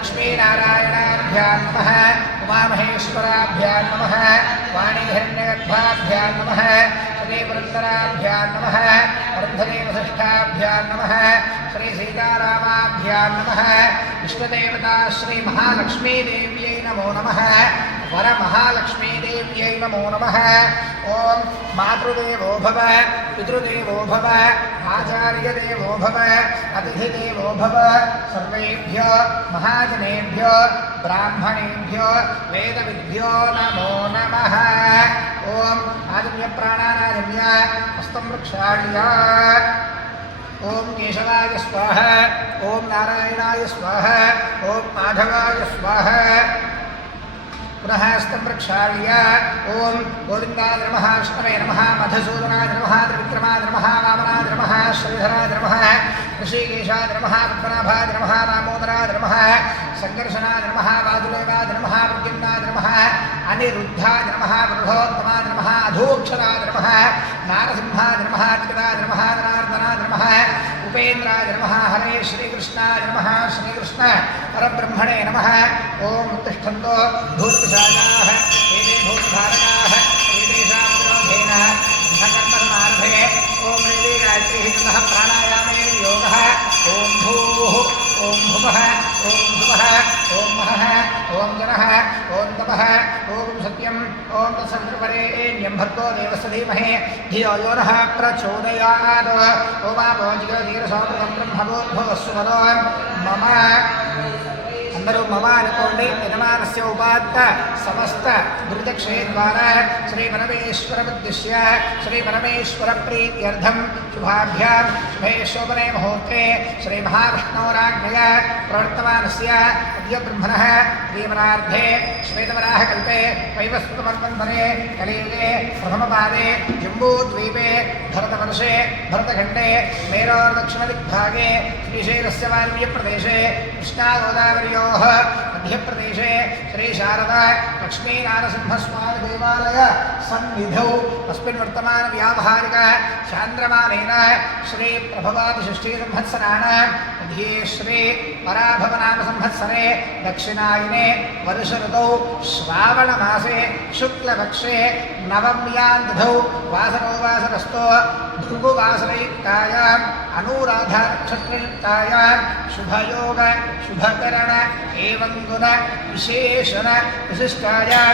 लक्ष्मीनारायणाभ्यां नमः उमामहेश्वराभ्यां नमः वाणीहिरण्यगर्भाभ्यां नमः श्रीपुरन्दराभ्यां नमः वृद्धदेवशिष्टाभ्यां नमः श्रीसीतारामाभ्यां नमः इष्टदेवता श्रीमहालक्ष्मीदेव्यै नमो नमः वरमहालक्ष्मीदेव्यै नमो नमः ओं मातृदेवो भव पितृदेवो भव आचार्यदेवो भव अतिथिदेवो भव सर्वेभ्यो महाजनेभ्यो ब्राह्मणेभ्यो वेदविद्भ्यो नमो नमः ओं आदित्यप्राणानादित्य हस्तं वृक्षाल्य ओं केशवाय स्वाहा ओं नारायणाय स्वाहा ओं माधवाय स्वाहा पुनः हस्तं प्रक्षाल्य ओं गोविन्दाय नमः विष्णवे नमः मधुसूदनाय नमः त्रिविक्रमाय नमः वामनाय नमः श्रीधराय नमः ऋषिकेशाय नमः पद्मनाभाय नमः दामोदराय नमः संकर्षणाय नमः वासुदेवाय नमः प्रद्युम्नाय नमः अनिरुद्धाय नमः पुरुषोत्तमाय नमः अधोक्षराय नमः नारसिंहाय नमः अच्युताय नमः जनार्दनाय नमः उपेन्द्राय नमः हरे श्रीकृष्णाय नमः श्रीकृष्ण परब्रह्मणे नमः ओं उत्तिष्ठन्तो धूर्वशालाः एते भूतधारकाः एतेषां विरोधेन धर्मकर्मसमारभे ओं देवी गायत्रीः ततः प्राणायामे योगः ओं भूः ओं भुवः ओं भुवः ओं महः ओं जनः ओं तपः ओं सत्यम् ओं तत्सवितुर्वरेण्यं भर्गो देवस्य धीमहि धियो यो नः प्रचोदयात् ओमापोजिगधीरसोमृतं ब्रह्मभूर्भुवस्सुवरो मम अंदरू मम अनुकोंडी यजमानस्य उपात्त समस्त दुर्दक्षेद्वारा श्री परमेश्वर उद्दिश्य श्री परमेश्वर प्रीत्यर्थं शुभाभ्यां शुभे शोभने मुहूर्ते श्री महाविष्णोराज्ञया प्रवर्तमानस्य अद्य ब्रह्मणः दीवनार्धे श्वेतवराहकल्पे वैवस्वतमन्वन्तरे कलियुगे प्रथमपादे जम्बूद्वीपे भरतवर्षे भरतखण्डे मेरोर्दक्षिणदिग्भागे श्रीशैलस्य वाल्मीप्रदेशे कृष्णागोदावर्योः मध्यप्रदेशे श्री शारदा लक्ष्मीनारसिंहस्वामी देवालय सन्निधौ अस्मिन् वर्तमान व्यावहारिक चान्द्रमानेन श्री प्रभवादिषष्ठी संवत्सराणां मध्ये श्री पराभवनाम संवत्सरे दक्षिणायने वर्ष ऋतौ श्रावणमासे शुक्लपक्षे नवम्यां तिथौ वासरो वासरस्तो भृगुवासरयुक्तायाम् अनुराधा नक्षत्रयुक्तायां शुभयोग शुभकरण एवं गुण विशेषण विशिष्टायां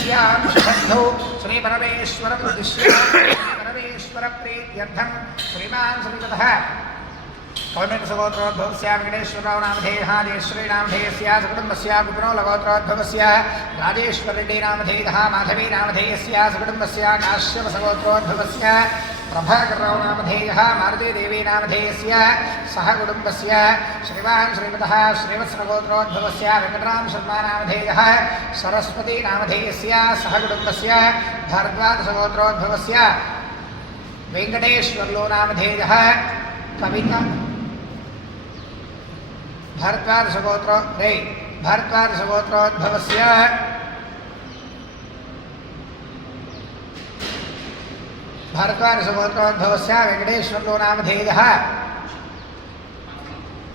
स्यां शुभद्धौ श्री परमेश्वर परमेश्वर प्रीत्यर्थं श्रीमान् श्रीमतः कौमेकसगोत्रोद्भवस्य वेङ्कटेश्वरराव नामधेयः जयश्री नामधेयस्य सकुटुम्बस्य कुटुनो लगोत्रोद्भवस्य राजेश्वररेड्डी नामधेयः माधवी नामधेयस्य सकुटुम्बस्य काश्यपसगोत्रोद्भवस्य प्रभाकरराव नामधेयः मारुतीदेवी नामधेयस्य सह कुटुम्बस्य श्रीमान् श्रीमतः श्रीवत्सगोत्रोद्भवस्य वेङ्कटराम शर्मा नामधेयः सरस्वती नामधेयस्य सह कुटुम्बस्य भारद्वाजसगोत्रोद्भवस्य वेङ्कटेश्वरलो नामधेयः कविता भारद्वाजसगोत्रोद्भवस्य वेङ्कटेश्वरलो नामधेयः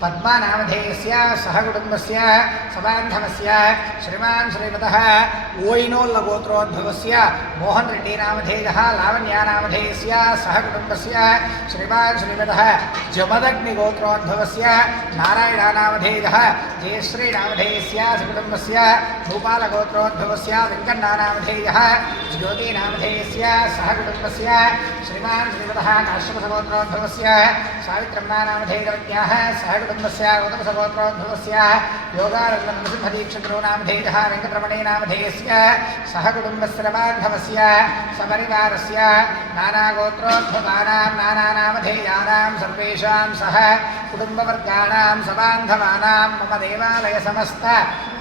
पद्मा नामधेयस्य सह कुटुम्बस्य सबान्धवस्य श्रीमान् श्रीमतः ओयिनोल्लगोत्रोद्भवस्य मोहन रेड्डी नामधेयः लावण्या नामधेयस्य सह कुटुम्बस्य श्रीमान् श्रीमतः जमदग्निगोत्रोद्भवस्य नारायण नामधेयः जयश्री नामधेयस्य सकुटुम्बस्य भूपालगोत्रोद्भवस्य वेङ्कण्णा नामधेयः ज्योति नामधेयस्य सह कुटुम्बस्य श्रीमान् श्रीमतः काश्यपसगोत्रोद्भवस्य सावित्रम्मा नामधेयवत्याः सह कुटुम्बस्य गौतमसगोत्रोद्भवस्य योगानन्दनरसिंहदीक्षितो नामधेयः वेङ्कटरमणे नामधेयस्य सह कुटुम्बस्य बान्धवस्य सपरिवारस्य नानागोत्रोद्भवानां नानानामधेयानां सर्वेषां सह कुटुम्बवर्गाणां सबान्धवानां मम देवालय समस्त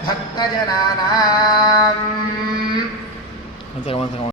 भक्तजनानां